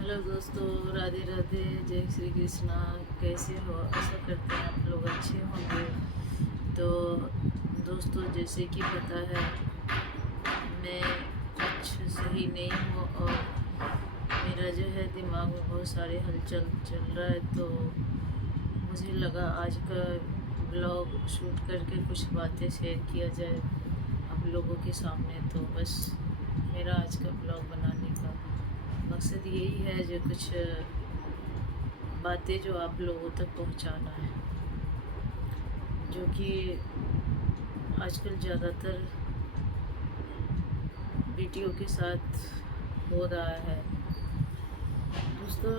Hello दोस्तों, राधे राधे, जय श्री कृष्णा। कैसे हो? आशा करते हैं आप लोग अच्छे होंगे। तो दोस्तों, जैसे कि पता है, मैं कुछ सही नहीं हूँ और मेरा जो है दिमाग में बहुत सारे हलचल चल रहा है। तो मुझे लगा आज का ब्लॉग शूट करके कुछ बातें शेयर किया जाए आप लोगों के सामने। तो बस मेरा आज का ब्लॉग बनाने का मकसद यही है, जो कुछ बातें जो आप लोगों तक पहुंचाना है, जो कि आजकल ज़्यादातर बेटियों के साथ हो रहा है। दोस्तों,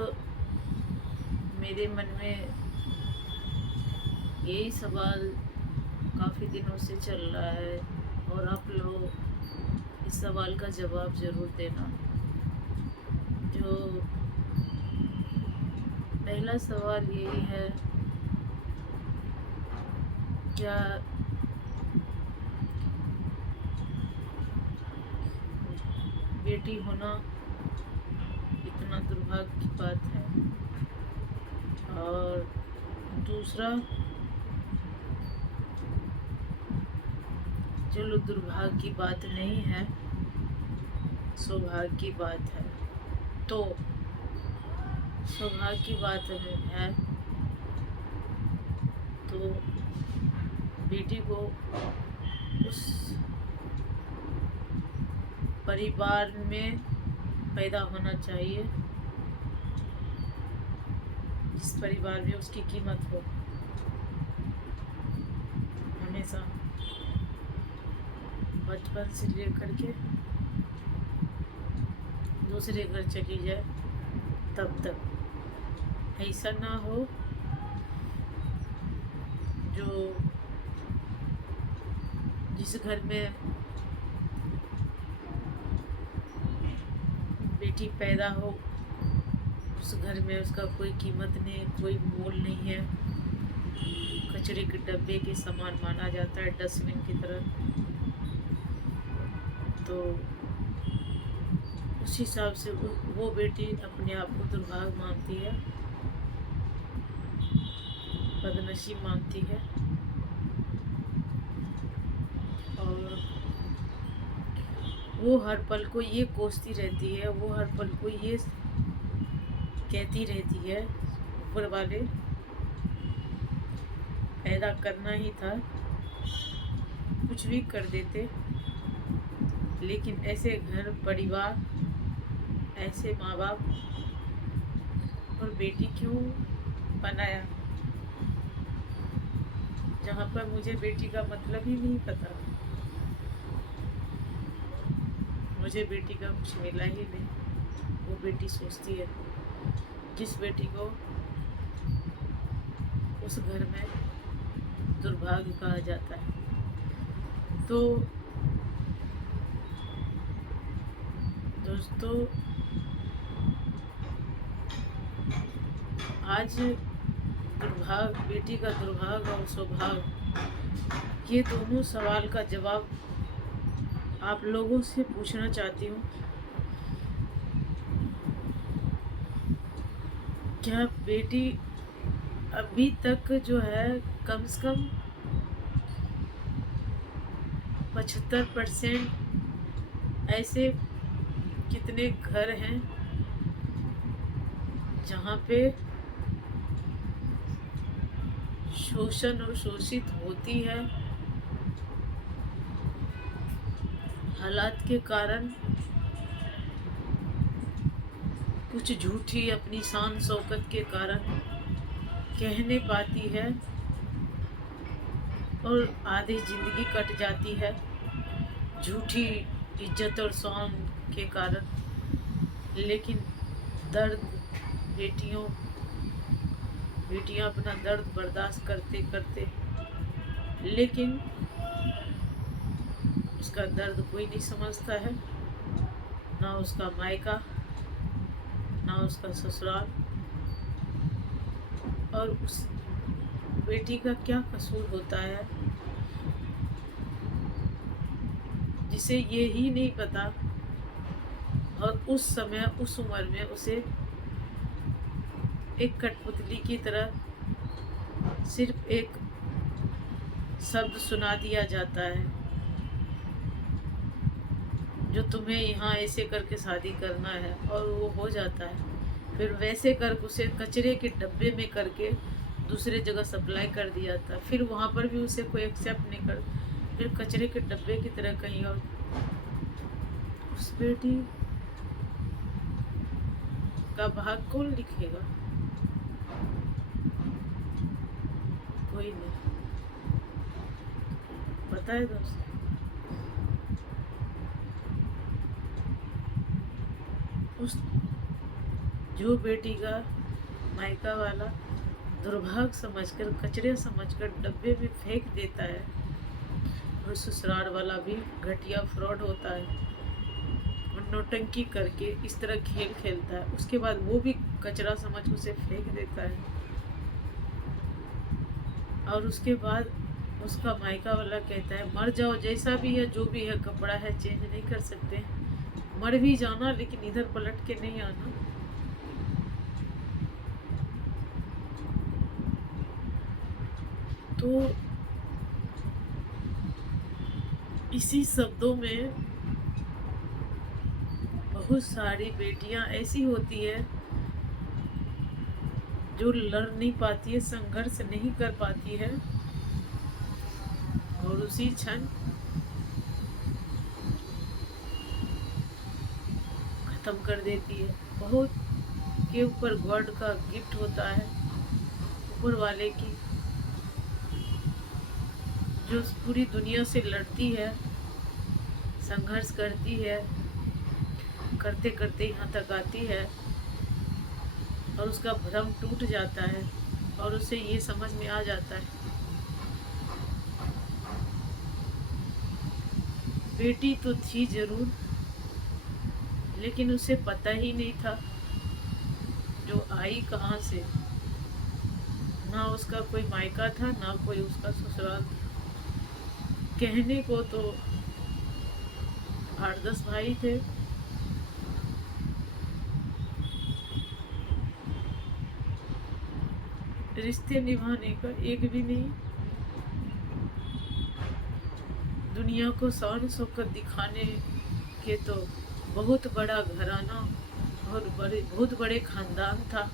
मेरे मन में यही सवाल काफ़ी दिनों से चल रहा है और आप लोग इस सवाल का जवाब ज़रूर देना। जो पहला सवाल यही है, क्या बेटी होना इतना दुर्भाग्य की बात है? और दूसरा, चलो दुर्भाग्य की बात नहीं है, सौभाग्य की बात है। तो सौभाग्य की बात है तो बेटी को उस परिवार में पैदा होना चाहिए जिस परिवार में उसकी कीमत हो। हमेशा बचपन से लेकर के दूसरे घर चली जाए तब तक ऐसा ना हो जो जिस घर में बेटी पैदा हो उस घर में उसका कोई कीमत नहीं, कोई मोल नहीं है, कचरे के डब्बे के समान माना जाता है, डस्टबिन की तरह। तो उस हिसाब से वो बेटी अपने आप को दुर्भाग्य मानती है, बदनसीब मानती है। और वो हर पल को ये कोसती रहती है, वो हर पल को ये कहती रहती है, ऊपर वाले पैदा करना ही था, कुछ भी कर देते, लेकिन ऐसे घर परिवार, ऐसे माँ बाप और बेटी क्यों बनाया, जहाँ पर मुझे बेटी का मतलब ही नहीं पता। मुझे बेटी का कुछ मिला ही नहीं। वो बेटी सोचती है, जिस बेटी को उस घर में दुर्भाग्य कहा जाता है। तो दोस्तों, आज दुर्भाग्य, बेटी का दुर्भाग्य और सौभाग्य, ये दोनों सवाल का जवाब आप लोगों से पूछना चाहती हूँ। क्या बेटी अभी तक जो है, कम से कम 75% ऐसे कितने घर हैं जहाँ पे शोषण और शोषित होती है, हालात के कारण, कुछ झूठी अपनी शान शौकत के कारण कह नहीं पाती है और आधी जिंदगी कट जाती है झूठी इज्जत और शान के कारण। लेकिन दर्द, बेटियां अपना दर्द बर्दाश्त करते करते, लेकिन उसका दर्द कोई नहीं समझता है, ना उसका मायका, ना उसका ससुराल। और उस बेटी का क्या कसूर होता है जिसे ये ही नहीं पता, और उस समय, उस उम्र में उसे एक कठपुतली की तरह सिर्फ एक शब्द सुना दिया जाता है, जो तुम्हें यहाँ ऐसे करके शादी करना है, और वो हो जाता है। फिर वैसे कर उसे कचरे के डब्बे में करके दूसरे जगह सप्लाई कर दिया था। फिर वहाँ पर भी उसे कोई एक्सेप्ट नहीं कर, फिर कचरे के डब्बे की तरह कहीं और। उस बेटी का भाग कौन लिखेगा? कोई नहीं। पता है दोस्त, उस जो बेटी का मायका वाला दुर्भाग्य समझकर, कचरे समझकर डब्बे में फेंक देता है, और ससुराल वाला भी घटिया फ्रॉड होता है और नौटंकी करके इस तरह खेल खेलता है। उसके बाद वो भी कचरा समझ उसे फेंक देता है, और उसके बाद उसका मायका वाला कहता है मर जाओ, जैसा भी है जो भी है, कपड़ा है चेंज नहीं कर सकते, मर भी जाना लेकिन इधर पलट के नहीं आना। तो इसी शब्दों में बहुत सारी बेटियां ऐसी होती है जो लड़ नहीं पाती है, संघर्ष नहीं कर पाती है, और उसी क्षण खत्म कर देती है। बहुत के ऊपर गॉड का गिफ्ट होता है, ऊपर वाले की, जो पूरी दुनिया से लड़ती है, संघर्ष करती है, करते करते यहाँ तक आती है, और उसका भ्रम टूट जाता है, और उसे ये समझ में आ जाता है बेटी तो थी जरूर, लेकिन उसे पता ही नहीं था जो आई कहाँ से। ना उसका कोई मायका था, ना कोई उसका ससुराल। कहने को तो 8-10 भाई थे, रिश्ते निभाने का एक भी नहीं। दुनिया को शान शौकत दिखाने के तो बहुत बड़ा घराना और बहुत बड़े खानदान था,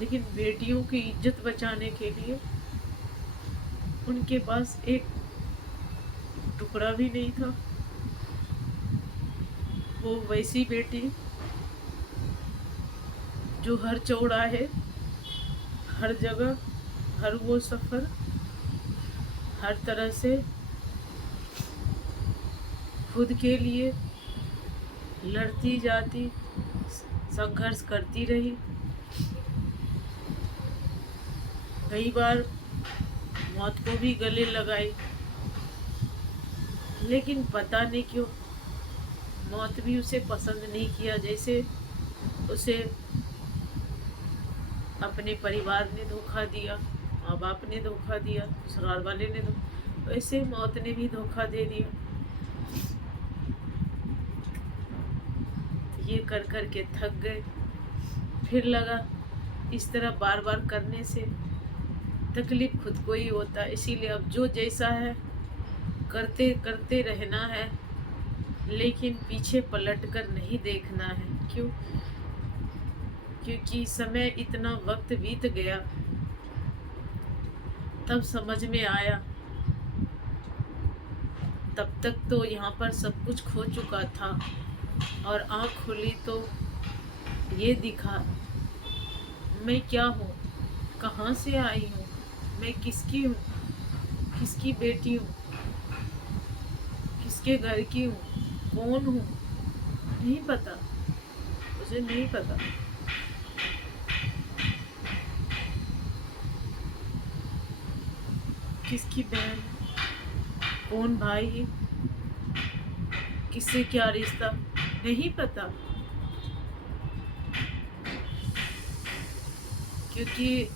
लेकिन बेटियों की इज्जत बचाने के लिए उनके पास एक टुकड़ा भी नहीं था। वो वैसी बेटी जो हर चौराहे, हर जगह, हर वो सफ़र, हर तरह से खुद के लिए लड़ती जाती, संघर्ष करती रही। कई बार मौत को भी गले लगाई, लेकिन पता नहीं क्यों मौत भी उसे पसंद नहीं किया। जैसे उसे अपने परिवार ने धोखा दिया, माँ बाप ने धोखा दिया, ससुराल वाले ने वैसे मौत ने भी धोखा दे दिया। ये कर कर के थक गए। फिर लगा इस तरह बार बार करने से तकलीफ खुद को ही होता है, इसीलिए अब जो जैसा है करते करते रहना है, लेकिन पीछे पलट कर नहीं देखना है। क्यों? क्योंकि समय इतना वक्त बीत गया, तब समझ में आया। तब तक तो यहाँ पर सब कुछ खो चुका था, और आँख खुली तो ये दिखा मैं क्या हूँ, कहाँ से आई हूँ, मैं किसकी हूँ, किसकी बेटी हूँ, किसके घर की हूँ, कौन हूँ, नहीं पता, मुझे नहीं पता। किसकी बहन, कौन भाई, किससे क्या रिश्ता, नहीं पता। क्योंकि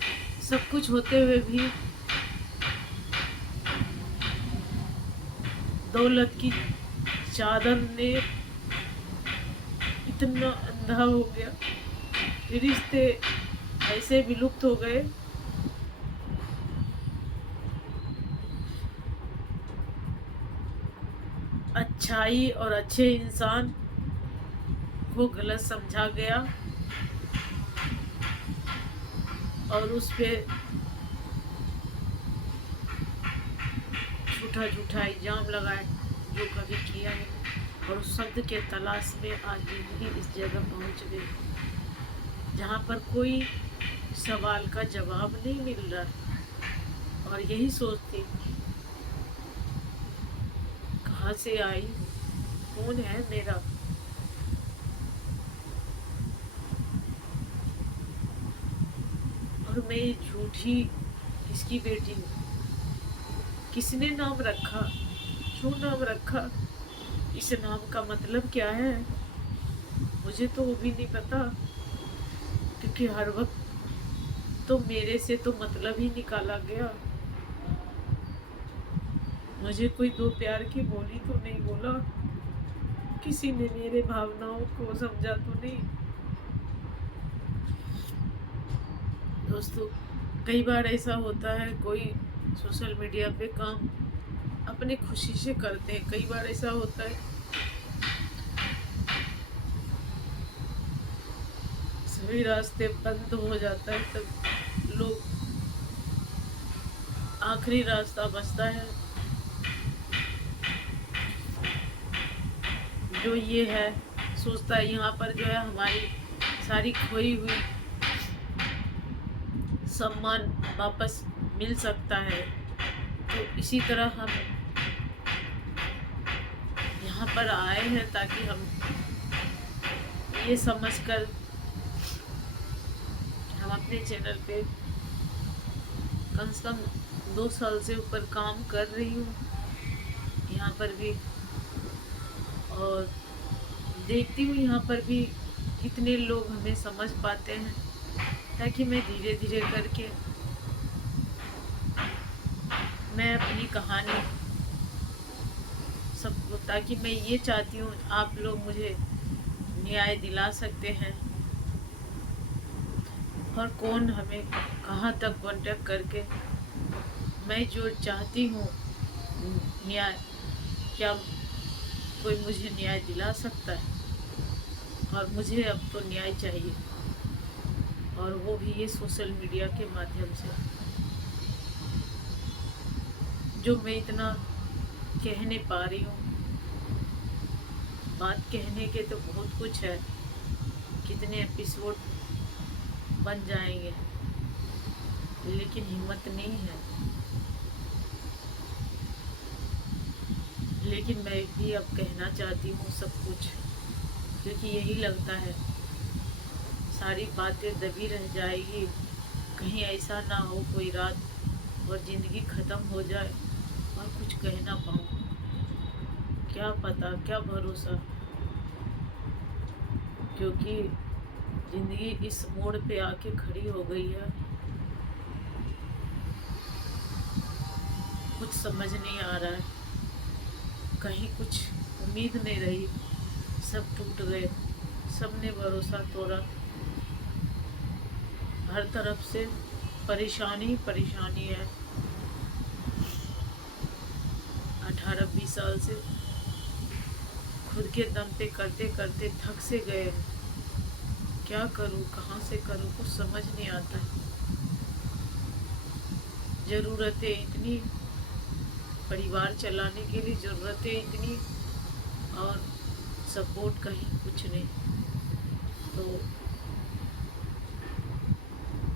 सब कुछ होते हुए भी दौलत की चादर ने इतना अंधा हो गया, रिश्ते ऐसे विलुप्त हो गए। अच्छाई और अच्छे इंसान को गलत समझा गया और उस पे झूठा झूठा इल्जाम लगाए जो कभी किया नहीं, और उस शब्द के तलाश में आज जिंदगी इस जगह पहुंच गई जहां पर कोई सवाल का जवाब नहीं मिल रहा है। और यही सोचती कहाँ से आई, कौन है मेरा। और मैं झूठी किसकी बेटी हूँ, किसने नाम रखा, क्यों नाम रखा, इस नाम का मतलब क्या है, मुझे तो वो भी नहीं पता। क्योंकि हर वक्त तो मेरे से तो मतलब ही निकाला गया। मुझे कोई दो प्यार की बोली तो नहीं बोला, किसी ने मेरे भावनाओं को समझा तो नहीं। दोस्तों, कई बार ऐसा होता है, कोई सोशल मीडिया पे काम अपनी खुशी से करते हैं, कई बार ऐसा होता है सभी रास्ते बंद हो जाता है, तब लोग आखिरी रास्ता बचता है जो ये है, सोचता है यहाँ पर जो है हमारी सारी खोई हुई सम्मान वापस मिल सकता है। तो इसी तरह हम यहाँ पर आए हैं ताकि हम ये समझकर हम अपने चैनल पे कम से कम 2 साल से ऊपर काम कर रही हूँ यहाँ पर भी, और देखती हूँ यहाँ पर भी कितने लोग हमें समझ पाते हैं, ताकि मैं धीरे धीरे करके मैं अपनी कहानी सबको, ताकि मैं ये चाहती हूँ आप लोग मुझे न्याय दिला सकते हैं, और कौन हमें कहाँ तक कांटेक्ट करके मैं जो चाहती हूँ न्याय, क्या कोई मुझे न्याय दिला सकता है। और मुझे अब तो न्याय चाहिए, और वो भी ये सोशल मीडिया के माध्यम से, जो मैं इतना कह नहीं पा रही हूँ। बात कहने के तो बहुत कुछ है, कितने एपिसोड बन जाएंगे, लेकिन हिम्मत नहीं है। लेकिन मैं भी अब कहना चाहती हूँ सब कुछ, क्योंकि यही लगता है सारी बातें दबी रह जाएगी, कहीं ऐसा ना हो कोई रात और ज़िंदगी ख़त्म हो जाए और कुछ कह ना पाऊँ। क्या पता, क्या भरोसा, क्योंकि ज़िंदगी इस मोड़ पे आके खड़ी हो गई है, कुछ समझ नहीं आ रहा है, कहीं कुछ उम्मीद नहीं रही, सब टूट गए, सबने भरोसा तोड़ा, हर तरफ से परेशानी परेशानी है। 18-20 साल से खुद के दम पे करते करते थक से गए हैं, क्या करूं, कहाँ से करूं, कुछ समझ नहीं आता है। ज़रूरतें इतनी, परिवार चलाने के लिए ज़रूरतें इतनी, और सपोर्ट कहीं कुछ नहीं। तो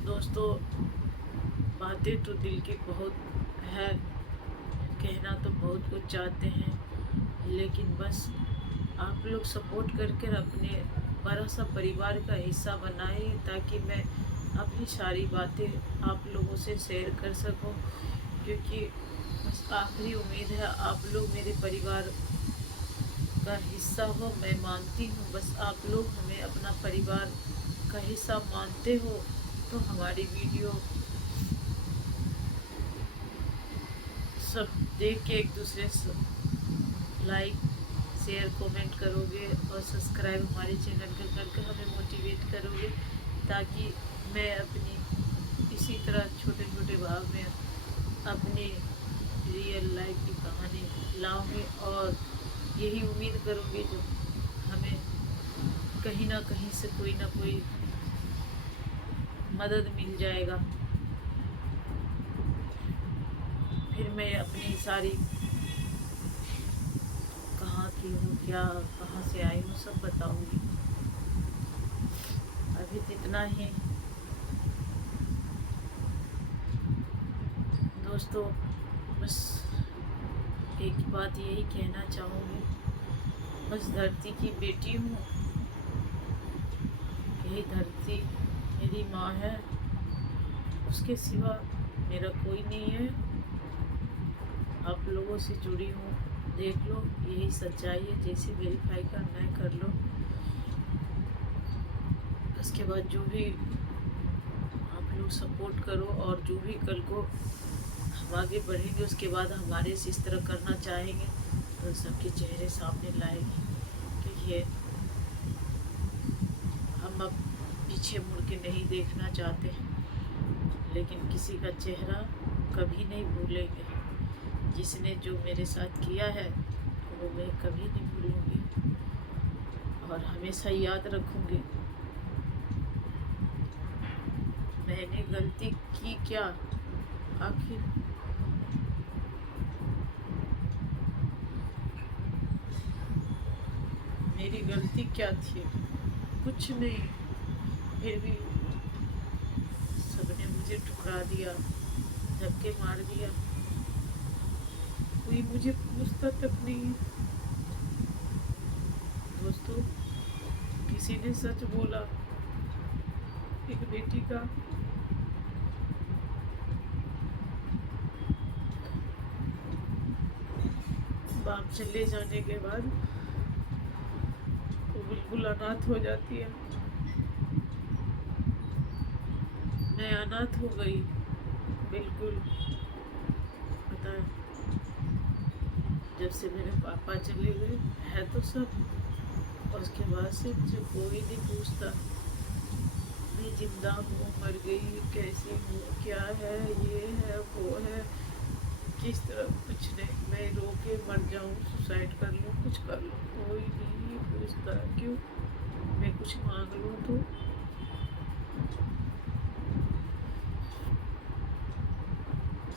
दोस्तों, बातें तो दिल की बहुत है, कहना तो बहुत कुछ चाहते हैं, लेकिन बस आप लोग सपोर्ट करके अपने बड़ा सा परिवार का हिस्सा बनाए, ताकि मैं अपनी सारी बातें आप लोगों से शेयर कर सकूं। क्योंकि बस आखिरी उम्मीद है आप लोग मेरे परिवार का हिस्सा हो, मैं मानती हूँ। बस आप लोग हमें अपना परिवार का हिस्सा मानते हो तो हमारी वीडियो सब देख के एक दूसरे से लाइक शेयर कमेंट करोगे और सब्सक्राइब हमारे चैनल को करके हमें मोटिवेट करोगे, ताकि मैं अपनी इसी तरह छोटे छोटे भाग में अपनी रियल लाइफ की कहानी लाऊंगी और यही उम्मीद करूंगी जो हमें कहीं ना कहीं से कोई ना कोई मदद मिल जाएगा। फिर मैं अपनी सारी कहाँ की हूँ, क्या कहाँ से आई हूँ, सब बताऊंगी। अभी तो इतना ही दोस्तों, बस एक बात यही कहना चाहूँगी, बस धरती की बेटी हूँ, यही धरती मेरी माँ है, उसके सिवा मेरा कोई नहीं है। आप लोगों से जुड़ी हूँ, देख लो, यही सच्चाई है। जैसे वेरीफाई करना है कर लो। उसके बाद जो भी आप लोग सपोर्ट करो और जो भी कल को हम आगे बढ़ेंगे, उसके बाद हमारे से इस तरह करना चाहेंगे तो सबके चेहरे सामने लाएंगे कि ये हम अब पीछे मुड़ के नहीं देखना चाहते, लेकिन किसी का चेहरा कभी नहीं भूलेंगे। जिसने जो मेरे साथ किया है वो मैं कभी नहीं भूलूंगी और हमेशा याद रखूंगी। मैंने गलती की क्या आखिर? मेरी गलती क्या थी? कुछ नहीं। फिर भी सबने मुझे ठुकरा दिया, धक्के मार दिया, कोई मुझे पूछता तक नहीं। दोस्तों, किसी ने सच बोला, एक बेटी का बाप चले जाने के बाद वो बिल्कुल अनाथ हो जाती है। मैं अनाथ हो गई बिल्कुल। पता है, जब से मेरे पापा चले गए है तो सब, उसके बाद से मुझे कोई नहीं पूछता मैं जिंदा हूँ, मर गई, कैसी हूँ, क्या है, ये है, वो है, किस तरह, कुछ नहीं। मैं रो के मर जाऊँ, सुसाइड कर लूँ, कुछ कर लूँ, कोई नहीं पूछता। क्यों? मैं कुछ मांग लूँ तो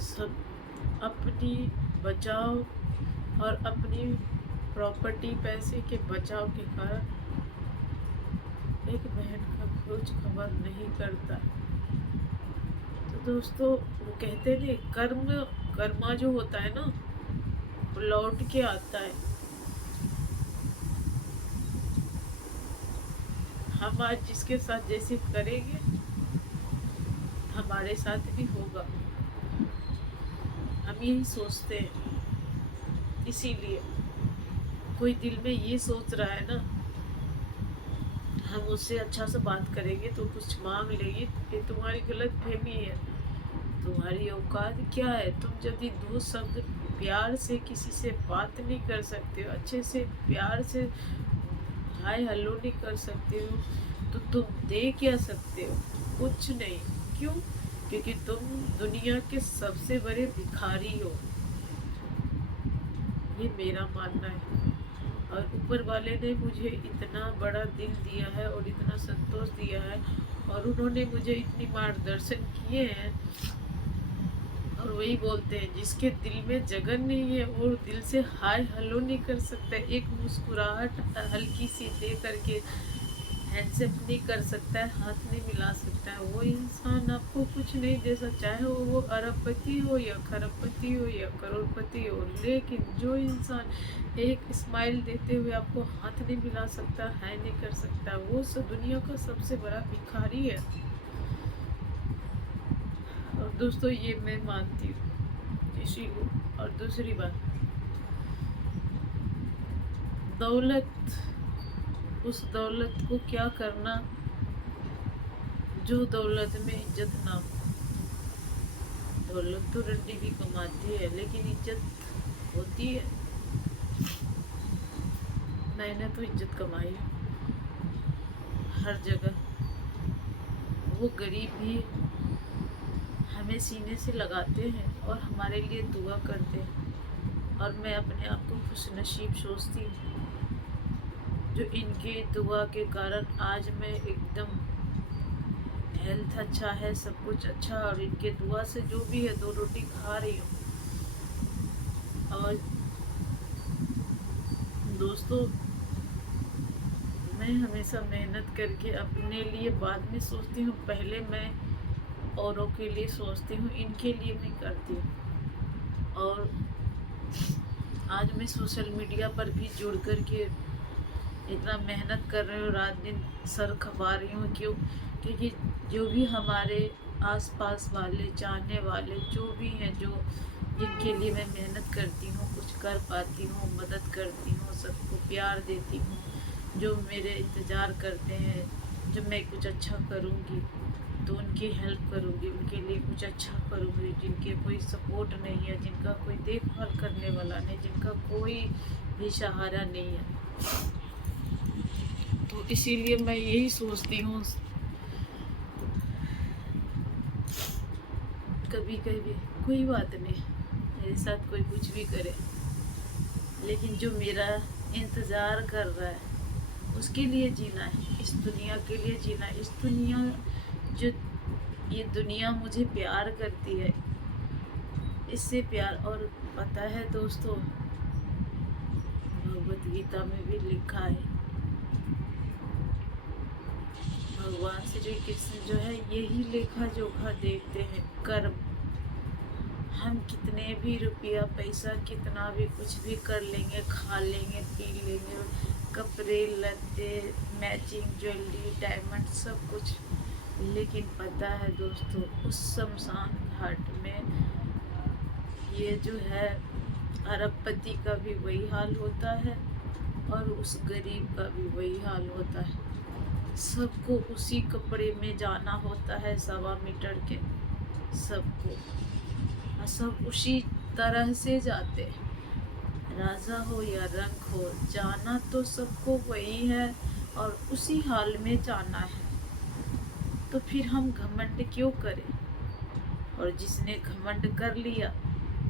सब अपनी बचाव और अपनी प्रॉपर्टी पैसे के बचाव के कारण एक बहन का खोज खबर नहीं करता। तो दोस्तों, वो कहते नहीं, कर्मा जो होता है ना, वो लौट के आता है। हम आज जिसके साथ जैसे करेंगे हमारे साथ भी होगा, हम यही सोचते हैं। इसीलिए कोई दिल में ये सोच रहा है ना, हम उससे अच्छा से बात करेंगे तो कुछ मांग लेगी, ये तुम्हारी गलत फहमी है। तुम्हारी औकात क्या है? तुम यदि दो शब्द प्यार से किसी से बात नहीं कर सकते हो, अच्छे से प्यार से हाय हेलो नहीं कर सकते हो, तो तुम दे क्या सकते हो? कुछ नहीं। क्यों? क्योंकि तुम दुनिया के सबसे बड़े भिखारी हो। ये मेरा मानना है। और ऊपर वाले ने मुझे इतना बड़ा दिल दिया है और इतना संतोष दिया है, और उन्होंने मुझे इतनी मार्गदर्शन किए हैं। और वही बोलते हैं, जिसके दिल में जगन नहीं है वो दिल से हाय हेलो नहीं कर सकता, एक मुस्कुराहट हल्की सी दे करके हैंडशेक नहीं कर सकता है, हाथ नहीं मिला सकता है, वो इंसान आपको कुछ नहीं दे सकता, चाहे वो अरबपति हो या खरबपति हो या करोड़पति हो। लेकिन जो इंसान एक स्माइल देते हुए आपको हाथ नहीं मिला सकता, है नहीं कर सकता, वो दुनिया का सबसे बड़ा भिखारी है। और दोस्तों, ये मैं मानती हूँ इसी को। और दूसरी बात, दौलत, उस दौलत को क्या करना जो दौलत में इज्जत ना हो। दौलत तो रंडी भी कमाती है, लेकिन इज्जत होती है। मैंने तो इज्जत कमाई हर जगह, वो गरीब भी हमें सीने से लगाते हैं और हमारे लिए दुआ करते हैं। और मैं अपने आप को खुशनसीब सोचती हूँ जो इनके दुआ के कारण आज मैं एकदम हेल्थ अच्छा है, सब कुछ अच्छा, और इनके दुआ से जो भी है 2 रोटी खा रही हूँ। और दोस्तों, मैं हमेशा मेहनत करके अपने लिए बाद में सोचती हूँ, पहले मैं औरों के लिए सोचती हूँ, इनके लिए मैं करती हूँ। और आज मैं सोशल मीडिया पर भी जुड़ कर के इतना मेहनत कर रही हूँ, रात दिन सर खपा रही हूँ। क्यों? क्योंकि जो भी हमारे आसपास वाले, चाहने वाले जो भी हैं, जो जिनके लिए मैं मेहनत करती हूँ, कुछ कर पाती हूँ, मदद करती हूँ, सबको प्यार देती हूँ, जो मेरे इंतज़ार करते हैं, जब मैं कुछ अच्छा करूँगी तो उनकी हेल्प करूँगी, उनके लिए कुछ अच्छा करूँगी। जिनके कोई सपोर्ट नहीं है, जिनका कोई देखभाल करने वाला नहीं, जिनका कोई भी सहारा नहीं है, तो इसीलिए मैं यही सोचती हूँ, कभी कभी कोई बात नहीं, मेरे साथ कोई कुछ भी करे, लेकिन जो मेरा इंतज़ार कर रहा है उसके लिए जीना है, इस दुनिया के लिए जीना है। इस दुनिया, जो ये दुनिया मुझे प्यार करती है, इससे प्यार। और पता है दोस्तों, भगवत गीता में भी लिखा है, भगवान श्री कृष्ण जो है यही लेखा जोखा देखते हैं, कर्म। हम कितने भी रुपया पैसा, कितना भी कुछ भी कर लेंगे, खा लेंगे, पी लेंगे, कपड़े लत्ते, मैचिंग ज्वेलरी, डायमंड, सब कुछ, लेकिन पता है दोस्तों, उस शमशान घाट में ये जो है अरबपति का भी वही हाल होता है और उस गरीब का भी वही हाल होता है। सबको उसी कपड़े में जाना होता है, 1.25 मीटर के, सबको, और सब उसी तरह से जाते हैं। राजा हो या रंक हो, जाना तो सबको वही है और उसी हाल में जाना है। तो फिर हम घमंड क्यों करें? और जिसने घमंड कर लिया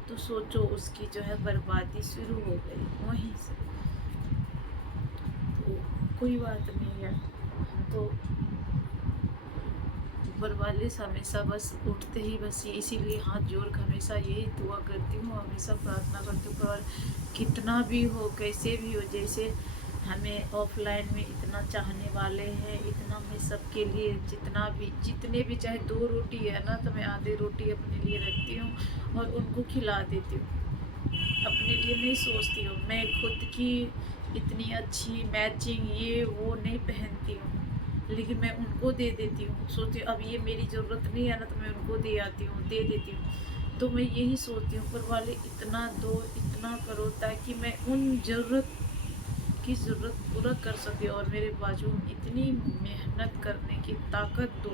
तो सोचो उसकी जो है बर्बादी शुरू हो गई वहीं से। तो कोई बात नहीं है, तो ऊपर वाले से हमेशा बस उठते ही बस इसीलिए हाथ जोड़ कर हमेशा यही दुआ करती हूँ, हमेशा प्रार्थना करती हूँ, पर कितना भी हो, कैसे भी हो, जैसे हमें ऑफलाइन में इतना चाहने वाले हैं, इतना मैं सबके लिए जितने भी चाहे 2 रोटी है ना, तो मैं आधी रोटी अपने लिए रखती हूँ और उनको खिला देती हूँ। अपने लिए नहीं सोचती हूँ, मैं खुद की इतनी अच्छी मैचिंग ये वो नहीं पहनती हूँ, लेकिन मैं उनको दे देती हूँ। सोचती हूँ अब ये मेरी ज़रूरत नहीं है ना, तो मैं उनको दे आती हूँ, दे देती हूँ। तो मैं यही सोचती हूँ, ऊपर वाले इतना दो, इतना करो, ताकि मैं उन ज़रूरत पूरा कर सके, और मेरे बाजू इतनी मेहनत करने की ताकत दो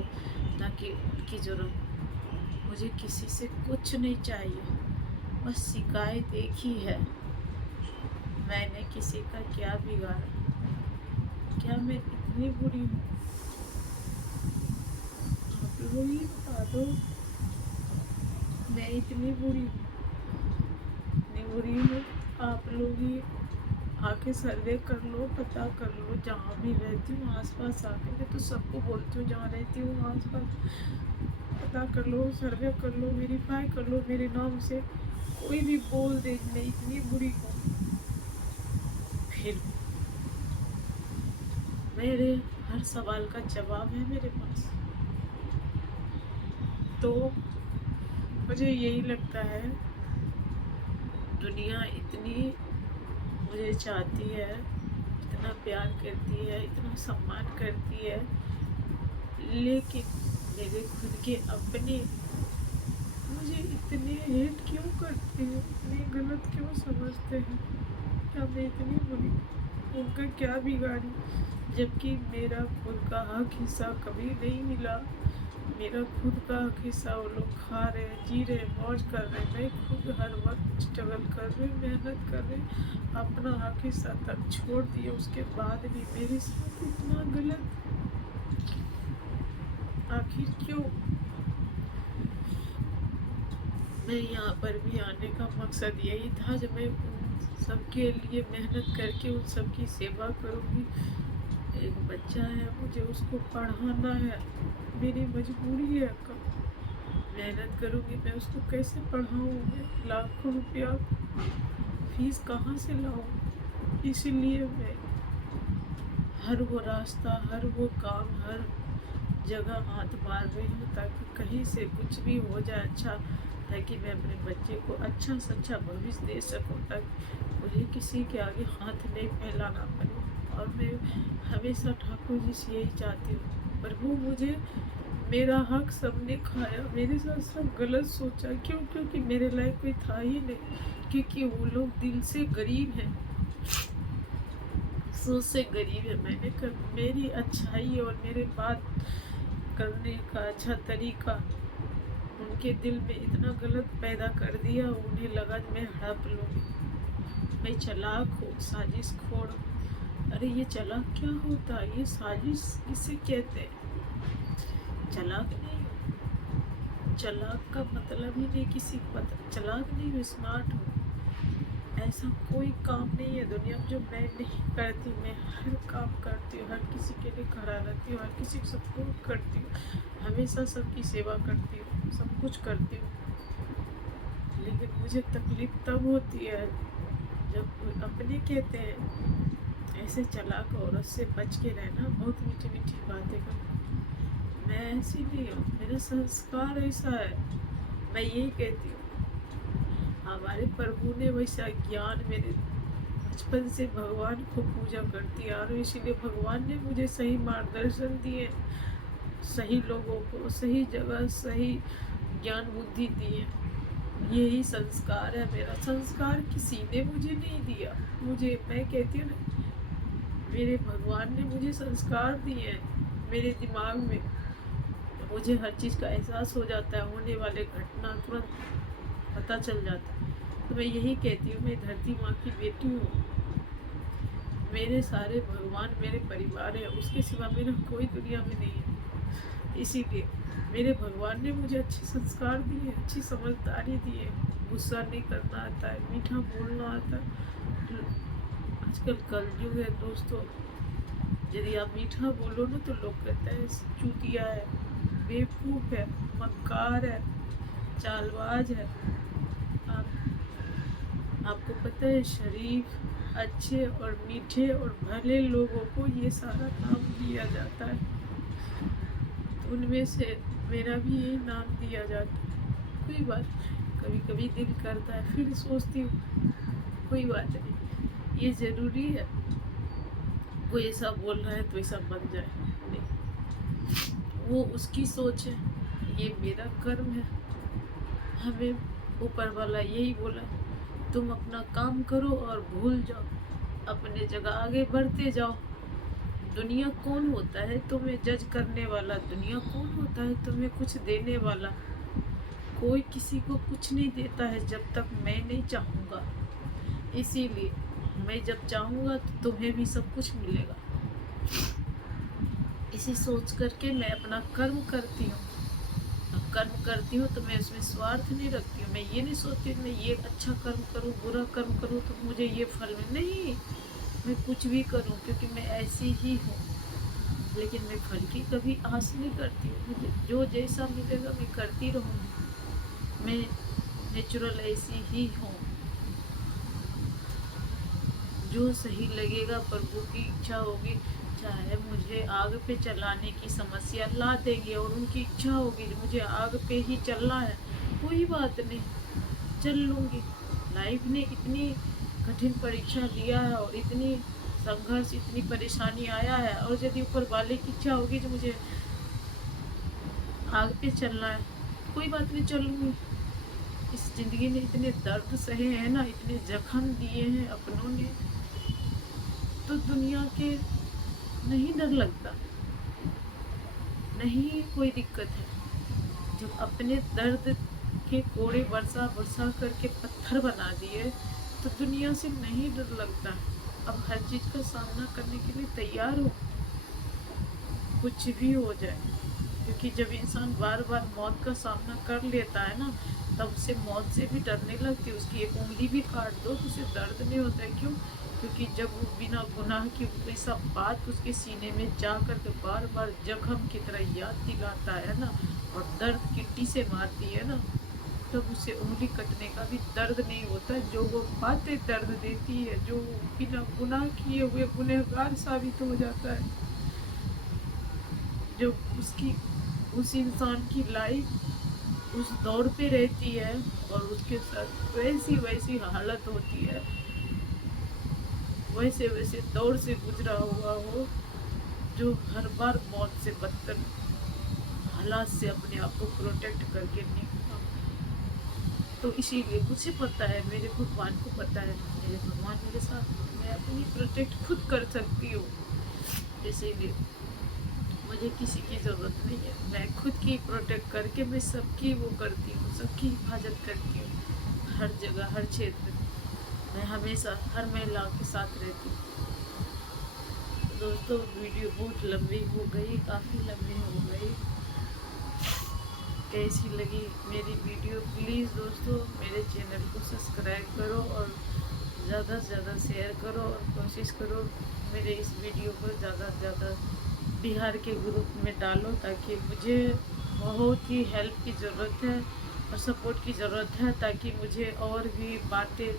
ताकि उनकी ज़रूरत, मुझे किसी से कुछ नहीं चाहिए, बस शिकायत एक ही है, मैंने किसी का क्या बिगाड़ा? क्या मैं इतनी बुरी हूँ? आप लोग ही बता दो, मैं इतनी बुरी हूँ? इतनी बुरी हूँ? आप लोग ही आके सर्वे कर लो, पता कर लो, जहाँ भी रहती हूँ आसपास आके, मैं तो सबको बोलती हूँ जहाँ रहती हूँ आसपास पता कर लो, सर्वे कर लो, वेरीफाई कर लो मेरे नाम से। कोई भी बोल दे मैं इतनी बुरी हूँ, फिर मेरे हर सवाल का जवाब है मेरे पास। तो मुझे यही लगता है, दुनिया इतनी मुझे चाहती है, इतना प्यार करती है, इतना सम्मान करती है, लेकिन मेरे खुद के अपने मुझे इतने हेट क्यों करते हैं, इतने गलत क्यों समझते हैं? क्या मैं इतनी बुरी? उनका क्या बिगाड़ी? जबकि मेरा खुद का हक हिस्सा कभी नहीं मिला, मेरा खुद का हक हिस्सा वो लोग खा रहे, जी रहे, मौज कर रहे, मैं खुद हर वक्त स्ट्रगल कर रही, मेहनत कर रही, अपना हक हिस्सा तक छोड़ दिए, उसके बाद भी मेरे साथ इतना गलत। आखिर क्यों? मैं यहाँ पर भी आने का मकसद यही था, जब मैं उन सबके लिए मेहनत करके उन सबकी सेवा करूँगी। एक बच्चा है, मुझे उसको पढ़ाना है, मेरी मजबूरी है। मेहनत करूँगी, मैं उसको कैसे पढ़ाऊँ? मैं लाखों रुपया फीस कहाँ से लाऊँ? इसीलिए मैं हर वो रास्ता, हर वो काम, हर जगह हाथ मार रही हूँ, ताकि कहीं से कुछ भी हो जाए अच्छा, ताकि मैं अपने बच्चे को अच्छा से अच्छा भविष्य दे सकूँ, ताकि मुझे किसी के आगे हाथ नहीं फैलाना पड़े। और मैं हमेशा ठाकुर जी से यही चाहती हूँ, प्रभु मुझे मेरा हक सबने खाया, मेरे साथ सब गलत सोचा। क्यों? क्योंकि मेरे लायक कोई था ही नहीं, क्योंकि वो लोग दिल से गरीब हैं, सोच से गरीब है। मेरी अच्छाई और मेरे बात करने का अच्छा तरीका उनके दिल में इतना गलत पैदा कर दिया, उन्हें लगा मैं हड़प लूँगी, मैं चालाक हूँ, साजिश खोड़। अरे ये चालाक क्या होता है? ये साजिश किसे कहते हैं? चालाक नहीं हूँ, चालाक का मतलब ही नहीं किसी को पता। चालाक नहीं हूँ, स्मार्ट हूँ। ऐसा कोई काम नहीं है दुनिया में जो मैं नहीं करती। मैं हर काम करती हूँ, हर किसी के लिए खड़ा रहती हूँ, हर किसी को सपोर्ट करती हूँ, हमेशा सबकी सेवा करती हूँ, सब कुछ करती हूँ। लेकिन मुझे तकलीफ तब होती है जब अपने कहते हैं ऐसे चालाक औरत से बच के रहना, बहुत मीठी मीठी बातें करना। मैं ऐसी नहीं हूँ, मेरा संस्कार ऐसा है। मैं यही कहती हूँ, हमारे प्रभु ने वैसा ज्ञान मेरे बचपन से भगवान को पूजा करती आ रही हूँ, इसीलिए भगवान ने मुझे सही मार्गदर्शन दिए, सही लोगों को सही जगह सही ज्ञान बुद्धि दिए। यही संस्कार है मेरा। संस्कार किसी ने मुझे नहीं दिया, मैं कहती हूँ ना, मेरे भगवान ने मुझे संस्कार दिए हैं। मेरे दिमाग में मुझे हर चीज़ का एहसास हो जाता है, होने वाले घटना तुरंत पता चल जाता है। तो मैं यही कहती हूँ, मैं धरती माँ की बेटी हूँ। मेरे सारे भगवान मेरे परिवार है, उसके सिवा मेरा कोई दुनिया में नहीं है। इसीलिए मेरे भगवान ने मुझे अच्छे संस्कार दिए, अच्छी समझदारी दी है, गुस्सा नहीं करना आता है, मीठा बोलना आता है। आजकल कलयुग है दोस्तों, यदि आप मीठा बोलो ना तो लोग कहते हैं चूतिया है, बेवकूफ़ है, मक्कार है, चालबाज है। आपको पता है, शरीफ, अच्छे और मीठे और भले लोगों को ये सारा नाम दिया जाता है, तो उनमें से मेरा भी यही नाम दिया जाता है। कोई बात, कभी कभी दिल करता है, फिर सोचती हूँ कोई बात नहीं, ये ज़रूरी है कोई ऐसा बोल रहा है तो ऐसा बन जाए, नहीं, वो उसकी सोच है, ये मेरा कर्म है। हमें ऊपर वाला यही बोला, तुम अपना काम करो और भूल जाओ, अपने जगह आगे बढ़ते जाओ। दुनिया कौन होता है तुम्हें जज करने वाला? दुनिया कौन होता है तुम्हें कुछ देने वाला? कोई किसी को कुछ नहीं देता है जब तक मैं नहीं चाहूँगा। इसीलिए मैं जब चाहूँगा तो तुम्हें भी सब कुछ मिलेगा। इसी सोच करके मैं अपना कर्म करती हूँ। कर्म करती हूँ तो मैं उसमें स्वार्थ नहीं रखती हूँ। मैं ये नहीं सोचती हूँ मैं ये अच्छा कर्म करूँ, बुरा कर्म करूँ तो मुझे ये फल में, नहीं, मैं कुछ भी करूँ क्योंकि मैं ऐसी ही हूँ। लेकिन मैं फल की कभी आस नहीं करती हूँ। मुझे जो जैसा मिलेगा मैं करती रहूँगी। मैं नेचुरल ऐसी ही हूँ। जो सही लगेगा, प्रभु की इच्छा होगी, चाहे मुझे आग पे चलाने की समस्या ला देंगे और उनकी इच्छा होगी मुझे आग पे ही चलना है, कोई बात नहीं, चल लूँगी। लाइफ ने इतनी कठिन परीक्षा लिया है और इतनी संघर्ष, इतनी परेशानी आया है, और यदि ऊपर वाले की इच्छा होगी जो मुझे आग पे चलना है, कोई बात नहीं, चलूँगी। इस ज़िंदगी ने इतने दर्द सहे हैं ना, इतने जख्म दिए हैं अपनों ने, तो दुनिया के नहीं डर लगता, नहीं कोई दिक्कत है। जब अपने दर्द के कोड़े बरसा बरसा करके पत्थर बना दिए तो दुनिया से नहीं डर लगता। अब हर चीज़ का सामना करने के लिए तैयार हो, कुछ भी हो जाए। क्योंकि जब इंसान बार बार मौत का सामना कर लेता है ना, तब उसे मौत से भी डरने लगती है। उसकी एक उंगली भी काट दो तो उसे दर्द नहीं होता है। क्यों? क्योंकि जब वो बिना गुनाह की कोई सा बात उसके सीने में जा कर के बार बार जख्म की तरह याद दिलाता है ना, और दर्द गिट्टी से मारती है ना, तब उसे उंगली कटने का भी दर्द नहीं होता। जो वो बातें दर्द देती है, जो बिना गुनाह किए हुए गुनहगार साबित हो जाता है, जो उसकी उस इंसान की लाइफ उस दौर पे रहती है और उसके साथ वैसी वैसी हालत होती है, वैसे वैसे दौर से गुजरा हुआ हो, जो हर बार मौत से बदतर हालात से अपने आप को प्रोटेक्ट करके निकला। तो इसीलिए मुझे पता है, मेरे भगवान को पता है, मेरे भगवान मेरे साथ, मैं अपनी प्रोटेक्ट खुद कर सकती हूँ। इसीलिए मुझे किसी की ज़रूरत नहीं है, मैं खुद की प्रोटेक्ट करके मैं सबकी वो करती हूँ, सबकी हिफाजत करती हूँ। हर जगह, हर क्षेत्र में मैं हमेशा हर महिला के साथ रहती हूँ। तो दोस्तों, वीडियो बहुत लंबी हो गई, काफ़ी लंबी हो गई। कैसी लगी मेरी वीडियो? प्लीज़ दोस्तों मेरे चैनल को सब्सक्राइब करो और ज़्यादा से ज़्यादा शेयर करो, और कोशिश करो मेरे इस वीडियो को ज़्यादा से ज़्यादा बिहार के ग्रुप में डालो, ताकि मुझे बहुत ही हेल्प की ज़रूरत है और सपोर्ट की ज़रूरत है, ताकि मुझे और भी बातें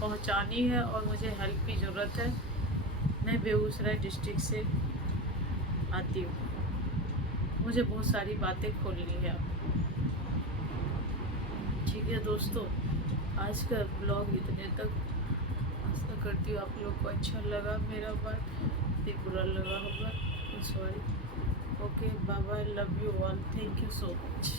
पहुंचानी है और मुझे हेल्प की ज़रूरत है। मैं बेगूसराय डिस्ट्रिक्ट से आती हूँ, मुझे बहुत सारी बातें खोलनी है। ठीक है दोस्तों, आज का ब्लॉग इतने तक। आशा करती हूँ आप लोग को अच्छा लगा मेरा बात, भी बुरा लगा होगा sorry. Okay, bye bye, love you all, thank you so much.